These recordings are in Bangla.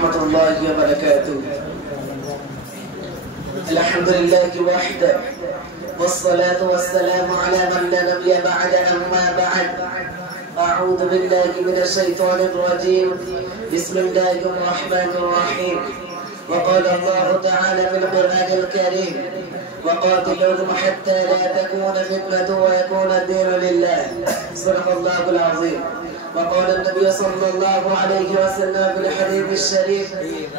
ورحمة الله وبركاته. الحمد لله وحده والصلاة والسلام على من لا نبي بعد. أما بعد أعوذ بالله من الشيطان الرجيم. بسم الله الرحمن الرحيم. وقال الله تعالى في القرآن الكريم وقاتلوهم حتى لا تكون فتنة ويكون الدين لله. صدق الله العظيم. وقال النبي صلى الله عليه وسلم في الحديث الشريف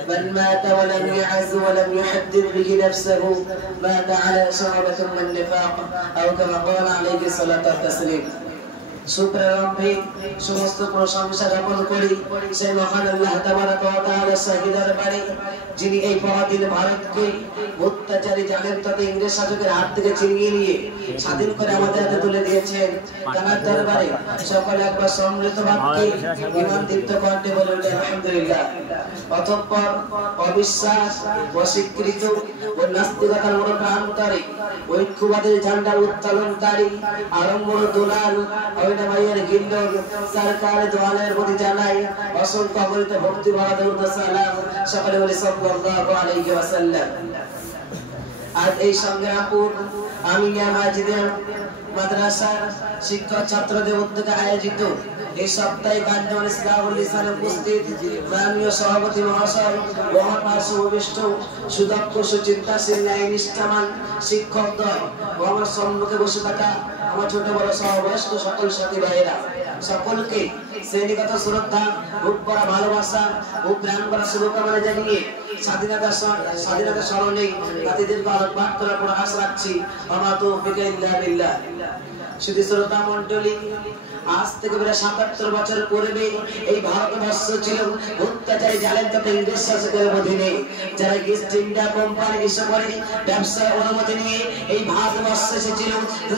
من مات ولم يعز ولم يحدث به نفسه مات على شعبة من نفاق أو كما قال عليه الصلاة والتسليم. সুপ্রারম্ভে সমস্ত প্রশংসা জ্ঞাপন করি সেই মহান আল্লাহ তাবারক ওয়া তাআলা শাহিদার বাড়ি, যিনি এই পরাধীন ভারতকে অত্যাচারী জালেম তথা ইংরেজ শাসকের হাত থেকে ছিনিয়ে নিয়ে স্বাধীন করে আমাদের হাতে তুলে দিয়েছেন। তার দরবারে সকলে একবার সম্মিলিত বাক্যে ঈমান দীপ্ত কণ্ঠে বলে উঠে আলহামদুলিল্লাহ। অতঃপর অবিশ্বাস, অস্বীকৃত ও নাস্তিকতার মনোপ্রাণকারী ঐক্যবাদের ঝান্ডা উত্তোলনকারী আড়ম্বর দুলাল ওইনামাইয়ের গিল্লর সরকার দোয়ালের প্রতি জানাই অসংখ্য অগণিত ভক্তি ভরা দরুদ সালাম। সকলে বলি সাল্লাল্লাহু আলাইহি ওয়াসাল্লাম। আজ এই সংগ্রামপুর আমিনিয়া মাজিদের মাদ্রাসার শিক্ষক ছাত্রদের উদ্যোগে আয়োজিত এই সাপ্তাহিক আঞ্জুমান ইসলাহুল লিসানে উপস্থিত মাননীয় সভাপতি মহাশয় ও আমার পার্শ্ব উপবিষ্ট সুদক্ষ সুচিন্তাশীল ন্যায়নিষ্ঠাবান শিক্ষক দল ও আমার সম্মুখে বসে থাকা আমার ছোট বড় সহবয়স্ক সকল সাথী ভাইয়েরা, সকলকে শ্রেণীগত শ্রদ্ধা, বুক ভরা ভালোবাসা ও প্রাণ ভরা শুভকামনা জানিয়ে স্বাধীনতা স্মরণে তাদেরকে আহ্বান করার প্রয়াস রাখছি। আমা তৌফিক ইল্লা বিল্লাহ। শুধু শ্রোতা মণ্ডলী, আজ থেকে প্রায় ৭৭ বছর পূর্বে এই ভারতবর্ষ ছিল অত্যাচারী জালেম তথা ইংরেজ শাসকের অধীনে। যারা ইস্ট ইন্ডিয়া কোম্পানি এসে পরে ব্যবসার অনুমতি নিয়ে এই ভারতবর্ষে এসেছিল,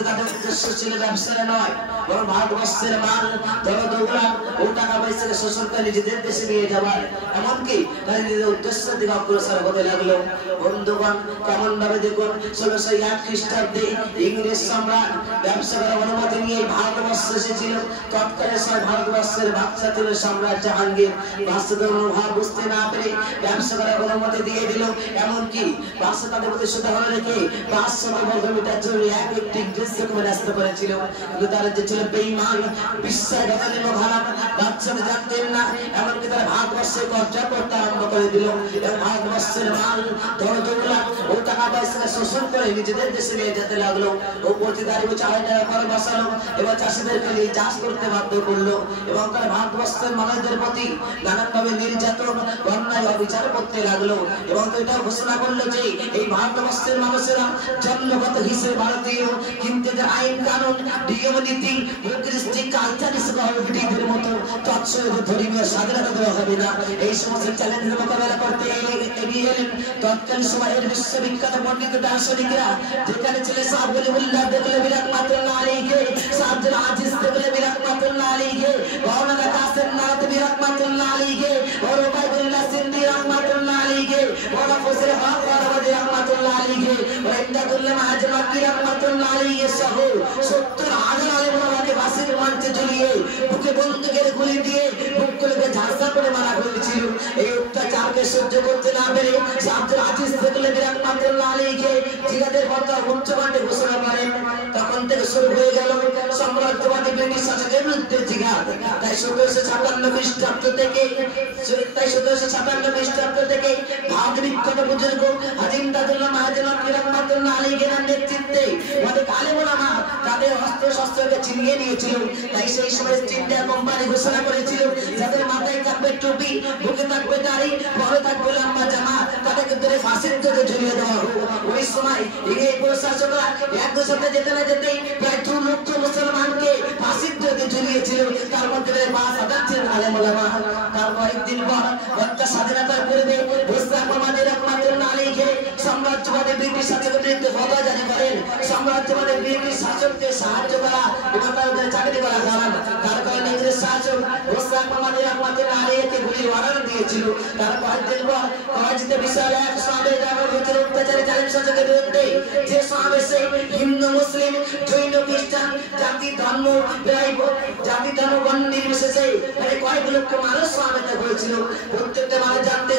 তাদের উদ্দেশ্য ছিল ব্যবসার নয়, বরং ভারতবর্ষের মাল জনদৌলা ও টাকা পয়সাকে শোষণ করে নিজেদের দেশে নিয়ে যাওয়ার। এমনকি তারা নিজেদের উদ্দেশ্যের দিকে অগ্রসর হতে লাগলো। বন্ধুগণ, কেমন ভাবে দেখুন, ১৬০১ খ্রিস্টাব্দে ইংরেজ সম্রাট ব্যবসা করার অনুমতি নিয়ে ভারতবর্ষে এসেছিল। তৎকালীন সময় ভারতবর্ষের বাদশা ছিল সম্রাট জাহাঙ্গীর। বাদশাদের অনুভব বুঝতে না পেরে ব্যবসা করার অনুমতি দিয়ে দিল। এমনকি বাদশা তাদের প্রতিশ্রুতি হলো রেখে ৫০০ বর্গমিটার জমি এক একটি ইংরেজকে ব্যস্ত করেছিল। কিন্তু তারা যে ছিল বেঈমান, বিশ্বাসঘাতক এবং খারাপ, বাদশারা জানতেন না। এমনকি তারা ভারতবর্ষে কব্জা করতে আরম্ভ করে দিল এবং ভারতবর্ষের মাল ধনজৌলা ও টাকা পয়সাকে শোষণ করে নিজেদের দেশে নিয়ে যেতে লাগলো। ও প্রতিদারি চাড়াই টাকা করে বসালো এবং চাষিদেরকে নিয়ে চাষ করতে বাধ্য করলো এবং তারা ভারতবর্ষের মানুষদের প্রতি নানানভাবে নির্যাতন, অন্যায়, অবিচার করতে লাগলো। এবং এটাও ঘোষণা করলো যে এই ভারতবর্ষের মানুষেরা জন্মগত হিসেবে ভারতীয়, কিন্তু এদের আইন কানুন, নিয়ম নীতি, কৃষ্টি কালচার ব্রিটিশদের মতো ধর্মীয় স্বাধীনতা দেওয়া হবে না। এই সমস্ত চ্যালেঞ্জের মোকাবেলা করতে এগিয়ে এলেন তৎকালীন সময়ের বিশ্ববিখ্যাত পণ্ডিত দার্শনিকরা। যেখানে ছিলেন শাহ ওলিউল্লাহ দেহলভী রাহমাতুল্লাহ আলাইহি, শাহ আব্দুল আজিজ দেহলভী রাহমাতুল্লাহ আলাইহি, মাওলানা কাসেম নাদভী রাহমাতুল্লাহ আলাইহি, और उबैदुल्लाह सिंधी रहमतुल्लाह अलैहि, और फजल हक फरवदी रहमतुल्लाह अलैहि, और इमदादुल्लाह महाजन मक्की रहमतुल्लाह अलैहि सह ৭০,০০০ আলেম ওলামাকে ফাঁসির মঞ্চে ঝুলিয়ে বুকে বন্দুকের গুলি দিয়ে বুকগুলোকে ঝাঁসা করে মারা হয়েছিল। এই অত্যাচারকে সহ্য করতে না পেরে শাহ আব্দুল আজিজ দেহলভী রাহমাতুল্লাহ আলাইহি জিহাদের কথা উচ্চকণ্ঠে ঘোষণা করেন। তখন থেকে শুরু হয়ে গেল সাম্রাজ্যবাদী ব্রিটিশ শাসকের বিরুদ্ধে জিহাদ। তাই ১৭৫৭ খ্রিস্টাব্দ থেকে ভারত বিখ্যাত বুজুর্গ হাজী ইমদাদুল্লাহ মাহাজন রাহমাতুল্লাহ আলাইহির নেতৃত্বে অনেক আলেম ওলামা তাদের অস্ত্র শস্ত্রকে ছিনিয়ে নিয়েছিল। তাই সেই সময় ইস্ট ইন্ডিয়া কোম্পানি ঘোষণা করেছিল যাদের মাথায় থাকবে টুপি, বুকে থাকবে দাড়ি, পরে থাকবে লম্বা জামা, তাদেরকে ধরে ফাঁসির দড়িতে ঝুলিয়ে দেওয়া হোক। ওই সময় এই প্রশাসকরা এক দু সপ্তাহ যেতে না যেতেই প্রায় ২ লক্ষ মুসলমানকে ফাঁসির দড়িতে ঝুলিয়েছিল। তার মধ্যে ৫,০০০ ছিলেন আলেম ওলামা। তার কয়েকদিন পর স্বাধীনতার পূর্বে মুস্তাক মোহাম্মদ রাহমাতুল্লাহ আলাইহি সাম্রাজ্যবাদী ব্রিটিশ শাসকের বিরুদ্ধে ফতোয়া জারি করেন। সাম্রাজ্যবাদী ব্রিটিশ শাসককে সাহায্য করা এবং তাদের চাকরি করা হারাম। তার কারণে ইংরেজ শাসক মুস্তাক মোহাম্মদ রাহমাতুল্লাহ আলাইহিকে গুলির অর্ডার দিয়েছিল। তার কয়েকদিন পর করাচিতে বিশাল এক সমাবেশ ডাকা হয়েছিল অত্যাচারী জালেম শাসকের বিরুদ্ধে। যে সমাবেশে হিন্দু, মুসলিম, জৈন, খ্রিস্টান, জাতি ধর্ম বর্ণ নির্বিশেষে কয়েক লক্ষ মানুষ সমাবেত হয়েছিল। প্রত্যেকটা মানুষ জানতে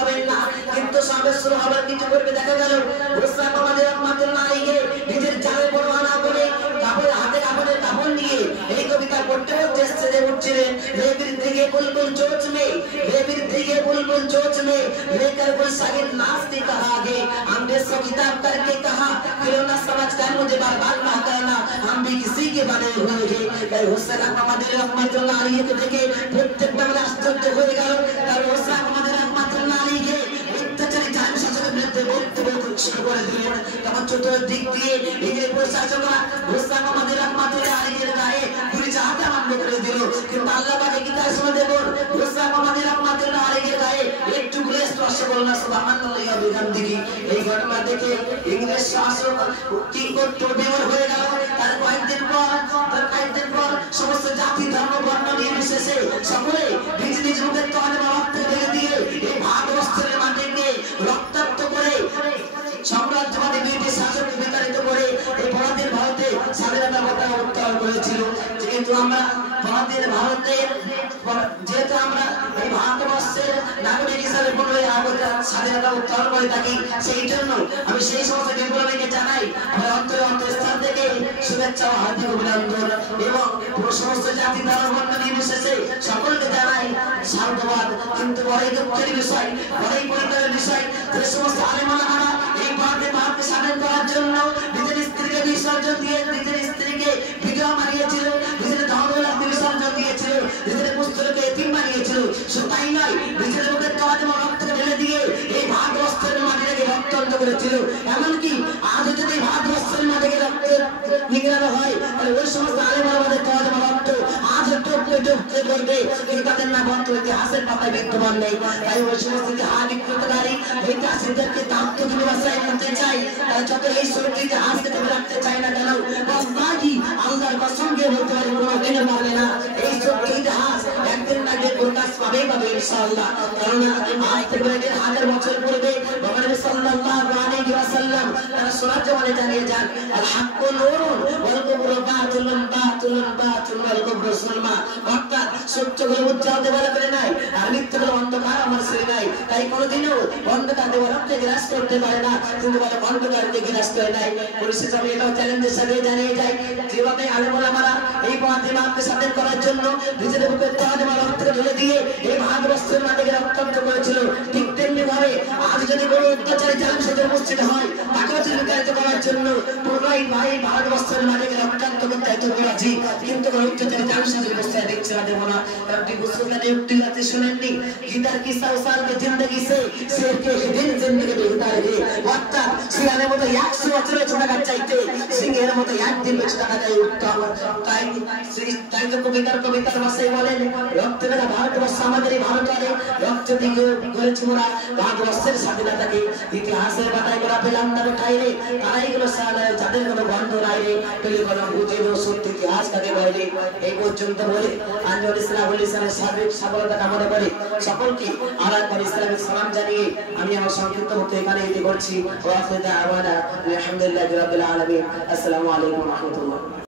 হবেন না, কিন্তু সবে শুরু হবার কিছু করবে দেখা গেল মুসলিম আমাদের রহমাতুল্লাহ আলাইহি নিজের জানে পরোয়া না করে কাপড় হাতে কাপড়ের কাপড় নিয়ে এই কবিতা পড়তে পড়তে স্টেজে উঠছিলেন। लेकर दिखे बुलबुल चोच में, लेकर दिखे बुलबुल चोच में, लेकर गुल सागिर नाचती कहा आगे, हमने सो किताब करके कहा खिलौना समझकर मुझे बर्बाद ना करना, हम भी किसी के बने हुए हैं। कल हुसैन আমাদের রহমাতুল্লাহ আলাইহি থেকে প্রত্যেকটা মানে আশ্চর্য হয়ে গেল। কাল হোসেন আমাদের রহমাতুল্লাহ আলাইহি অত্যাচারী জালিম শাসকের বিরুদ্ধে বক্তব্য শুরু করে দিলেন। তখন চতুর্দিক দিয়ে এগিয়ে প্রশাসকরা হোসেন আমাদের রহমাতুল্লাহ আলাইহির গায়ে গুলি চালাতে আরম্ভ করে দিল। কিন্তু আল্লাহ পাকে কি তার শুনে দেখুন হোসেন আমাদের রহমাতুল্লাহ আলাইহির গায়ে একটু গুলি স্পর্শ করল না, সুবহানাল্লাহ ওয়া বিহামদিহি। এই ঘটনা দেখে ইংরেজ শাসক কি করতে বিমর হয়ে গেল। তার কয়েকদিন পর সমস্ত জাতি ধর্ম বর্ণ নির্বিশেষে সকলে নিজ নিজ রূপের তলে রক্ত ঢেলে দিয়ে এই ভারতবর্ষের মাটিকে রক্তাক্ত করে সাম্রাজ্যবাদী ব্রিটিশ শাসনকে বিতাড়িত করে এই পরাধীন ভারতে স্বাধীনতা পতাকা উত্তোলন করেছিল। কিন্তু আমরা পরাধীন ভারতের যেহেতু আমরা এই ভারতবর্ষের নাগরিক হিসাবে পুনরায় স্বাধীনতা উত্তোলন করে থাকি, সেই জন্য আমি সেই সমস্ত বিপ্লবীকে জানাই আমার অন্তরস্থান থেকে শুভেচ্ছা ও হার্দিক অভিনন্দন এবং সমস্ত জাতি ধর্ম বর্ণ নির্বিশেষে সকলকে জানাই সাধুবাদ। কিন্তু বড়ই দুঃখের বিষয়, বড়ই পরিতাপের বিষয়, যে সমস্ত আলেমালামারা এই ভারতকে স্বাধীন করার জন্য নিজের স্ত্রীকে বিসর্জন দিয়ে নিজের স্ত্রীকে বিধবা বানিয়েছিল, নিজের ধর্মকে বিসর্জন দিয়েছিল, নিজের পুত্রকে এতিম বানিয়েছিল। শুধু তাই নয়, নিজের মুখের তলা যেমন রক্তকে ঢেলে দিয়ে এই ভারতবর্ষের মাটিটাকে রক্তাক্ত করেছিল। এমনকি আজ যদি ভারতবর্ষের মাটিকে রক্ত নিগড়ানো হয় তাহলে ওই সমস্ত আলেমালামাদের তলা যেমন রক্ত আজ টপকে টপকে করবে, কিন্তু তাদের নাম অন্ত ইতিহাসের পাতায় বিদ্যমান নেই। তাই ওই সমস্ত ইতিহাস বিকৃতকারী ঐতিহাসিকদেরকে তাত্ত্বিক ভাষায় বলতে চাই, তারা যত এই সমস্ত ইতিহাসকে ধরে রাখতে চায় না কেন, বাকি আল্লাহর কসম দিয়ে বলতে পারে কোনো মেনে পারবে না এই সত্য ইতিহাস একদিন না একদিন প্রকাশ পাবে ইনশাআল্লাহ। কারণ আজ থেকে 1000 বছর পূর্বে নবী সাল্লাল্লাহু আলাইহি ওয়াসাল্লাম তারা সোনার জমানে জানিয়ে যান আল হাক্কু নূরুন ওয়াল কুবরু বাতিলুন বাতিলুন বাতিলুন ওয়াল কুবরু সুলমা, অর্থাৎ সত্যগুলো উজ্জ্বল দেওয়ালে করে নাই আর মিথ্যাগুলো অন্ধকার আমার শ্রী নাই। তাই কোনোদিনও অন্ধকার দেওয়ালকে গ্রাস করতে পারে না, কিন্তু বলে অন্ধকারকে গ্রাস করে নাই। পরিশেষে আমি এটাও চ্যালেঞ্জের সাথে জানিয়ে যাই, যেভাবে আলেমালামারা এই পথে স্বাধীন করার জন্য নিজেদের বুকের তলা রক্তকে ঢেলে দিয়ে এই ভারতবর্ষের মাটিকে রক্তাক্ত করেছিল, ঠিক তেমনি ভাবে আজ যদি কোনো অত্যাচারী জালিম শাসক উপস্থিত হয় তাকেও বিতাড়িত করার জন্য পুরোই ভাই ভারতবর্ষের মাটিকে রক্তাক্ত করতে এত রাজি, কিন্তু কোনো অত্যাচারী জালিম শাসক অবস্থায় দেখছে না, দেবো না। কারণ টিপু সুলতানের একটি রাতে শুনেননি গীতার কিসা উসাল কে জিন্দগি সে শের কে দিন জিন্দগি বেহুদার হে, অর্থাৎ সিংহের মতো 100 বছর বেঁচে থাকার চাইতে সিংহের মতো একদিন বেঁচে থাকাটাই উত্তম। তাই তো কবিতার ভাষায় বলেন রক্তে ভেজা ভারতবর্ষ আমাদের এই ভারতরে রক্ত দিয়ে গড়েছি মোরা ভারতবর্ষের স্বাধীনতাকে। ইতিহাসের পাতায় মোরা পেলাম না ঠাই রে, তারাই গুলো যাদের কোনো গন্ধ নাই রে, পেলে কোনো বুঝে সত্যি ইতিহাস কাকে বলে। এই পর্যন্ত বলে আঞ্জুল ইসলামের সার্বিক সফলতা কামনা করে সকলকে আরেকবার ইসলামিক সালাম জানিয়ে আমি আমার সংক্ষিপ্ত বক্তব্য এখানে ইতি করছি। ওয়া আখিরু দাওয়ানা আলহামদুলিল্লাহি রাব্বিল আলামিন। আসসালামু আলাইকুম ওয়া রাহমাতুল্লাহ।